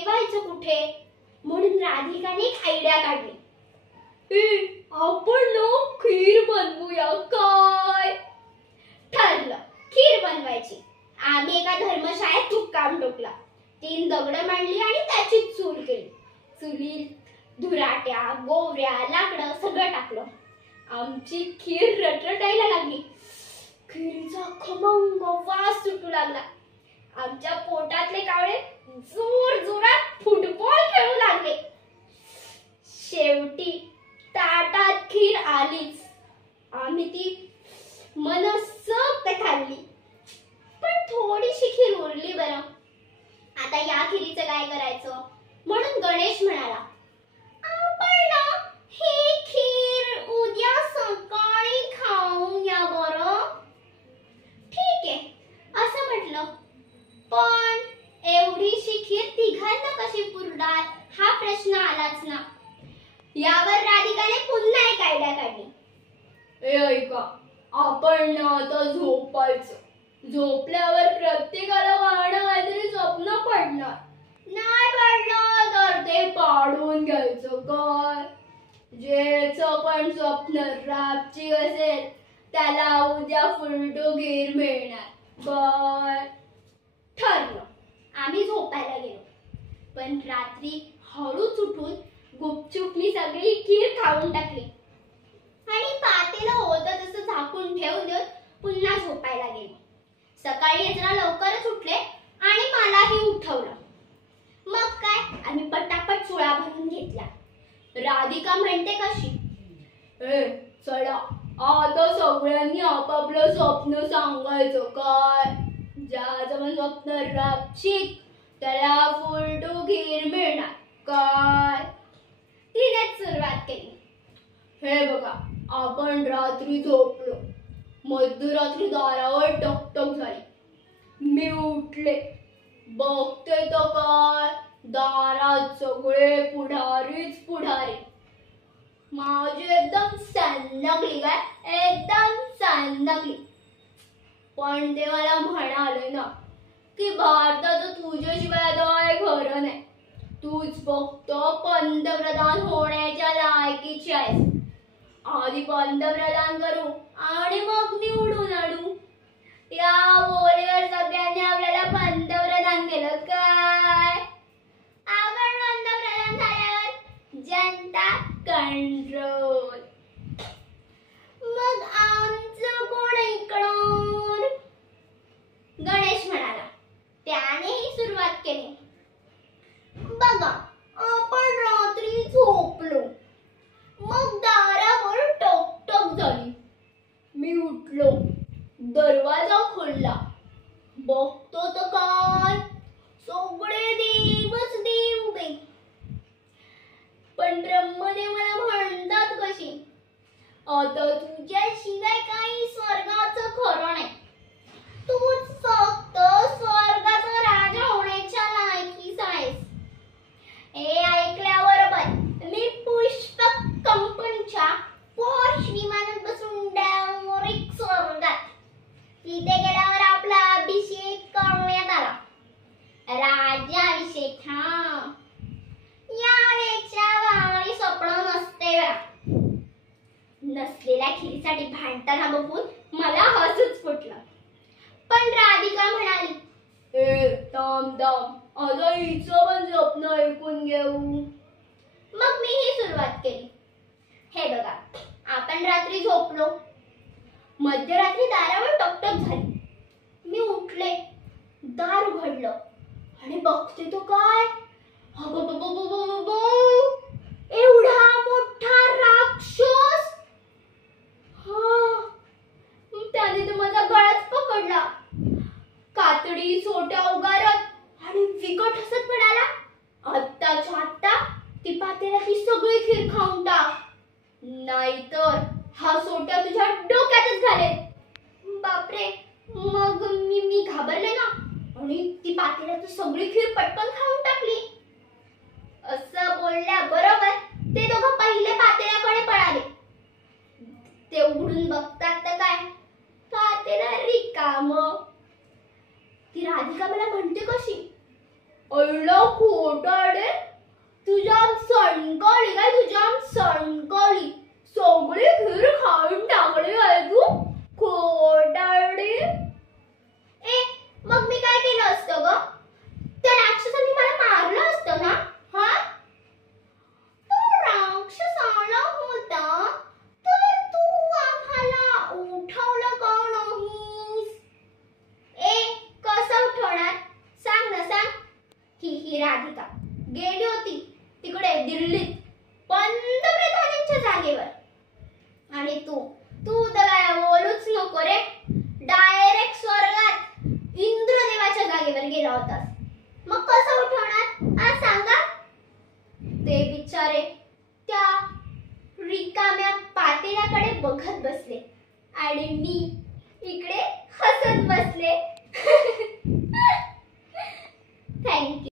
ठेवायचं कुठे म्हणून राधिकाने एक आयडिया काढली. आपण खीर बनवूया काय? ठरलं खीर बनवायची. आम्ही एका धर्मशाळेत मुक्काम ठोकला. 3 दगडं मांडली आणि त्याची चूल केली. चुलीत धुराट्या, गोवऱ्या, लाकडं सगळं टाकलं. आमची खीर रटरटायला लागली. खीरीचा खमंग वास सुटू लागला. आमच्या पोटातले कावळे जोर जोरात फुटबॉल खेळू लागले. शेवटी ताटात खीर आलीच. आम्ही ती मनसोक्त खाल्ली. पण थोडीशी खीर उरली बरं. आता या खिरीचं काय करायचं म्हणून गणेश म्हणाला, आपण ही खीर उद्या सकाळी खाऊया बरं. ठीक आहे असं म्हटलं. पण एवढीशी खीर तिघांना कशी पुरणार हा प्रश्न आलाच ना. यावर राधिकाने पुन्हा एक आयडिया काढली. ऐका, आपण आता झोपायचं. झोपल्यावर प्रत्येकाला वाढणं काहीतरी स्वप्न पडणार. नाही पडलं तर ते पाडून घ्यायचं काय. जेचं पण स्वप्न रातची असेल त्याला उद्या फुलटू खीर मिळणार काय. ठरलं. आम्ही झोपायला गेलो. पण रात्री हळूच उठून गुपचूप मी सगळी खीर खाऊन टाकली आणि पातेलं होतं तसं झाकून ठेवून देऊन पुन्हा झोपायला गेलो. सकाळी जरा लवकरच उठले आणि मलाही उठवलं. मग काय आम्ही पटापट चुळा भरून घेतला. राधिका म्हणते कशी, चला आता सगळ्यांनी आपापलं स्वप्न सांगायचं काय. ज्याचं स्वप्न रापशिक त्याला फुलटू खीर मिळणार काय. तिनेच सुरुवात केली. हे बघा, आपण रात्री झोपलो. मध्यरात्री दारावर टकटक झाली. मी उठले. बघते तर काय, दारात सगळे पुढारीच पुढारी. माझी एकदम सन्नगली काय, एकदम सन्नगली. पण ते मला म्हणाले ना की भारताचं तुझ्याशिवाय काय खरं नाही. तूच फक्त पंतप्रधान होण्याच्या लायकीची आहेस. आधी पंतप्रधान करू आणि मग निवडून आणू. या बोलीवर सगळ्यांनी आपल्याला पंतप्रधान केलं काय. आपण पंतप्रधान झाल्यावर जनता कंट्रोल. मग आमचं कोण ऐकणार. गणेश म्हणाला. त्यानेही सुरुवात केली. बघा, आपण रात्री झोपलो. मग दारावर टकटक झाली. मी उठलो. दरवाजा खोलला. बघतो तर काय, सगळे देवच देव उभे. पण ब्रह्मदेव मला म्हणतात कशी, आता तुझ्याशिवाय काही स्वर्गाचं खरं नाही. तूच फक्त स्वर्गाचा राजा होण्याच्या लायकीचा आहेस. हे ऐकल्याबरोबर मी पुष्पक कंपनीच्या पॉश विमानात बसून डायरेक्ट स्वर्गात. तिथे गेल्यावर आपला अभिषेक करण्यात आला. राज्याभिषेक. यापेक्षा भारी स्वप्न नसते. नसलेल्या खिरीसाठी भांडताना बघून मला हसूच फुटलं. पण राधिका म्हणाली, थांब आता हिचं पण स्वप्न ऐकून घेऊ. मग मीही सुरुवात केली. हे बघा, आपण रात्री झोपलो. मध्यरात्री दारावर टकटक झाली. मी उठले. दार उघडलं आणि बघते तो काय, एवढा मोठा राक्षस. त्याने तर माझा गळाच पकडला. कातडी सोट्या उगारत आणि विकट हसत म्हणाला, आत्ताच्या आत्ता ती पातेल्याची सगळी खीर खाऊन टाक, नाहीतर हा सोट्या तुझ्या डोक्यातच घालेल. बापरे. मग मी घाबरले ना आणि ती पातेल्याची सगळी खीर पटकन खाऊन टाकली. असं बोलल्या बरोबर ते दोघं पहिले पातेल्याकडे पळाले. ते उघडून बघतात तर काय, पातेला रिकाम. ती राधिका मला म्हणते कशी, अल्ला खोटाडे, तुझ्या सणकली काय, तुझ्या सणकली सगळी खीर खाऊन टाकली आहे तू खोटाडे. ए मग मी काय केलं असतं ग? त्या राक्षसाने मला मारलं असतं ना. हा, तो राक्षस आला होता तर तू आम्हाला उठवलं का नाहीस? ए कसं उठवणार, सांग ना सांग. ही राधिका गेली होती तिकडे दिल्लीत पंतप्रधानांच्या जागेवर, आणि तू तर काय बोलूच नको रे, डायरेक्ट स्वर्गात इंद्रदेवाच्या जागेवर गेला होतास. मग कसं उठवणार आ सांगा? ते बिचारे त्या रिकाम्या पातेल्याकडे बघत बसले आणि मी इकडे हसत बसले.